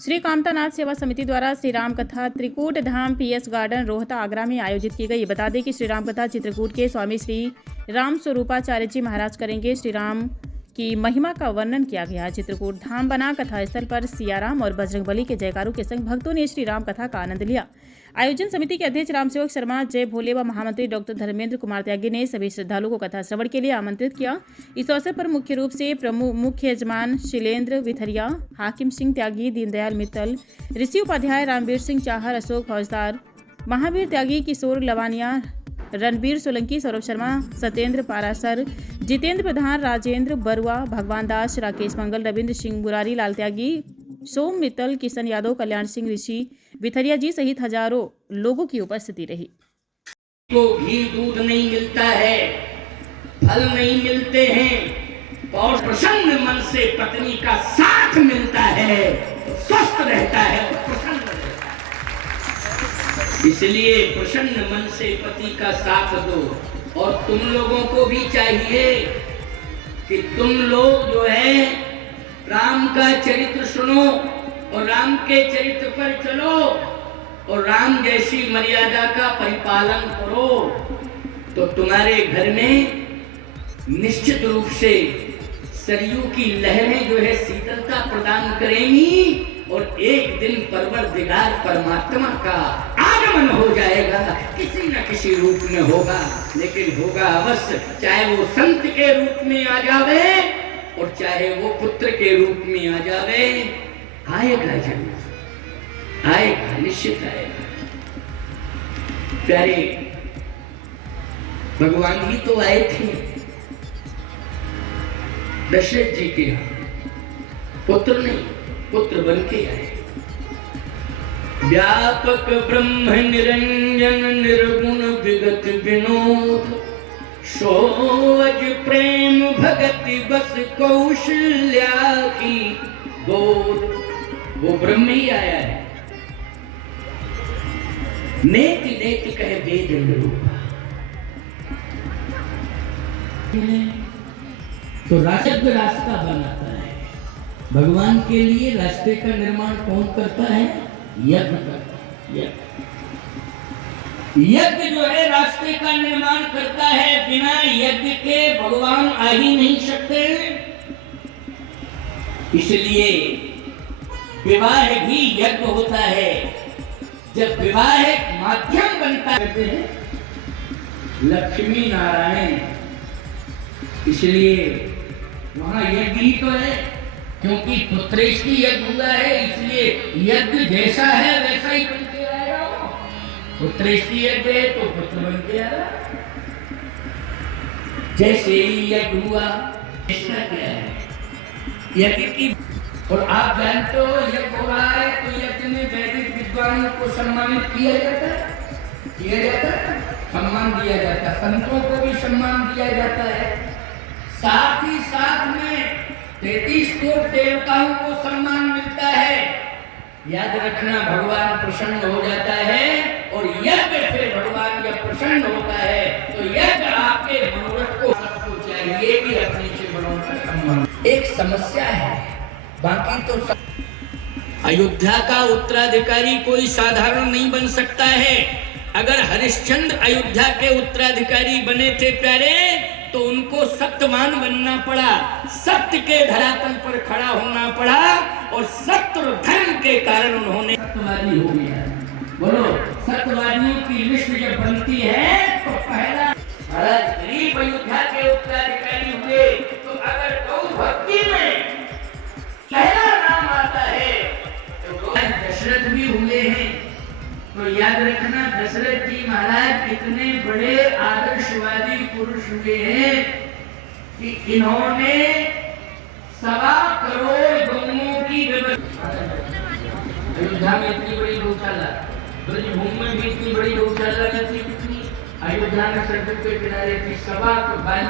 श्री कामतानाथ सेवा समिति द्वारा श्री राम कथा त्रिकूट धाम पीएस गार्डन रोहता आगरा में आयोजित की गई। बता दें कि श्री राम कथा चित्रकूट के स्वामी श्री राम स्वरूपाचार्य जी महाराज करेंगे। श्री राम की महिमा का वर्णन किया गया। चित्रकूट धाम बना कथा स्थल पर सियाराम और बजरंगबली के जयकारों के संग भक्तों ने श्री राम कथा का आनंद लिया। आयोजन समिति के अध्यक्ष रामसेवक शर्मा, जय भोले व महामंत्री डॉक्टर धर्मेंद्र कुमार त्यागी ने सभी श्रद्धालुओं को कथा श्रवण के लिए आमंत्रित किया। इस अवसर पर मुख्य रूप से मुख्य यजमान शिलेंद्र विथरिया, हाकिम सिंह त्यागी, दीनदयाल मित्तल, ऋषि उपाध्याय, रामवीर सिंह चाहर, अशोक फौजदार, महावीर त्यागी, किशोर लवानिया, रणबीर सोलंकी, सौरभ शर्मा, सत्येंद्र पारासर, जितेंद्र प्रधान, राजेंद्र बरुआ, भगवान दास, राकेश मंगल, रविंद्र सिंह बुरारी, लाल त्यागी, सोम मित्तल, किशन यादव, कल्याण सिंह, ऋषि विथरिया जी सहित हजारों लोगों की उपस्थिति रही। को घी दूध नहीं मिलता है, फल नहीं मिलते हैं और प्रसन्न मन से पत्नी का साथ मिलता है, स्वस्थ रहता है, प्रसन्न रहता है। इसलिए प्रसन्न मन से पति का साथ दो। और तुम लोगों को भी चाहिए कि तुम लोग जो है राम का चरित्र सुनो और राम के चरित्र पर चलो और राम जैसी मर्यादा का परिपालन करो, तो तुम्हारे घर में निश्चित रूप से सरयू की लहरें जो है शीतलता प्रदान करेंगी और एक दिन परवरदिगार परमात्मा का आगमन हो जाएगा। किसी न किसी रूप में होगा, लेकिन होगा अवश्य, चाहे वो संत के रूप में आ जावे और चाहे वो पुत्र के रूप में आ जावे। आएगा जरूर, आएगा, निश्चित आएगा। प्यारे भगवान जी तो आए थे दशरथ जी के यहाँ, पुत्र नहीं, पुत्र बन के आए। व्यापक ब्रह्म निरंजन निर्गुण विगत विनोद, सोज प्रेम भगति बस कौशल्या की गोद। वो ब्रह्म ही आया है। नेति नेति कहे वेद रूपा। तो रास्ता बनाता है। भगवान के लिए रास्ते का निर्माण कौन करता है? यज्ञ करता है। यज्ञ जो है रास्ते का निर्माण करता है। बिना यज्ञ के भगवान आ ही नहीं सकते। इसलिए विवाह भी यज्ञ होता है। जब विवाह एक माध्यम बनता है, लक्ष्मी नारायण, इसलिए वहां यज्ञ ही तो है, क्योंकि पुत्रेष्टि यज्ञ हुआ है, इसलिए यज्ञ जैसा है वैसा ही बन के आएगा। पुत्रेष्टि यज्ञ है तो पुत्र बन के आएगा। जैसे ही यज्ञ हुआ, इसका क्या है? यज्ञ की, और आप जानते हो यज्ञ हो रहा है तो यज्ञ में वैदिक विद्वानों को सम्मानित किया जाता है, सम्मान दिया जाता है, संतों को भी सम्मान दिया जाता है। साथ ही साथ में 33 करोड़ देवताओं को सम्मान मिलता है। याद रखना, भगवान प्रसन्न हो जाता है और यज्ञ से भगवान जब प्रसन्न होता है तो यज्ञ आपके मनोरथ को चाहिए कि अपने से बड़ों का सम्मान। एक समस्या है, बाकी तो अयोध्या का उत्तराधिकारी कोई साधारण नहीं बन सकता है। अगर हरिश्चंद्र अयोध्या के उत्तराधिकारी बने थे प्यारे, तो उनको सत्यवान बनना पड़ा, सत्य के धरातल पर खड़ा होना पड़ा और सत्य और धर्म के कारण उन्होंने सत्यवादी हो गया। बोलो, सत्यवादियों की लिस्ट जब बनती है तो पहला महाराज गरीब अयोध्या के उत्तराधिकारी हुए, तो अगर गौ भक्ति में पहला नाम आता है तो दशरथ भी हुए हैं। तो याद रखना, दशरथ जी महाराज इतने बड़े आदर्शवादी पुरुष हुए हैं कि इन्होंने 1.25 करोड़ गौओं की व्यवस्था। अयोध्या में इतनी बड़ी गौशाला, ब्रजभूमि में भी इतनी बड़ी गौशाला नहीं थी। अयोध्या में सड़क के किनारे थी 1.25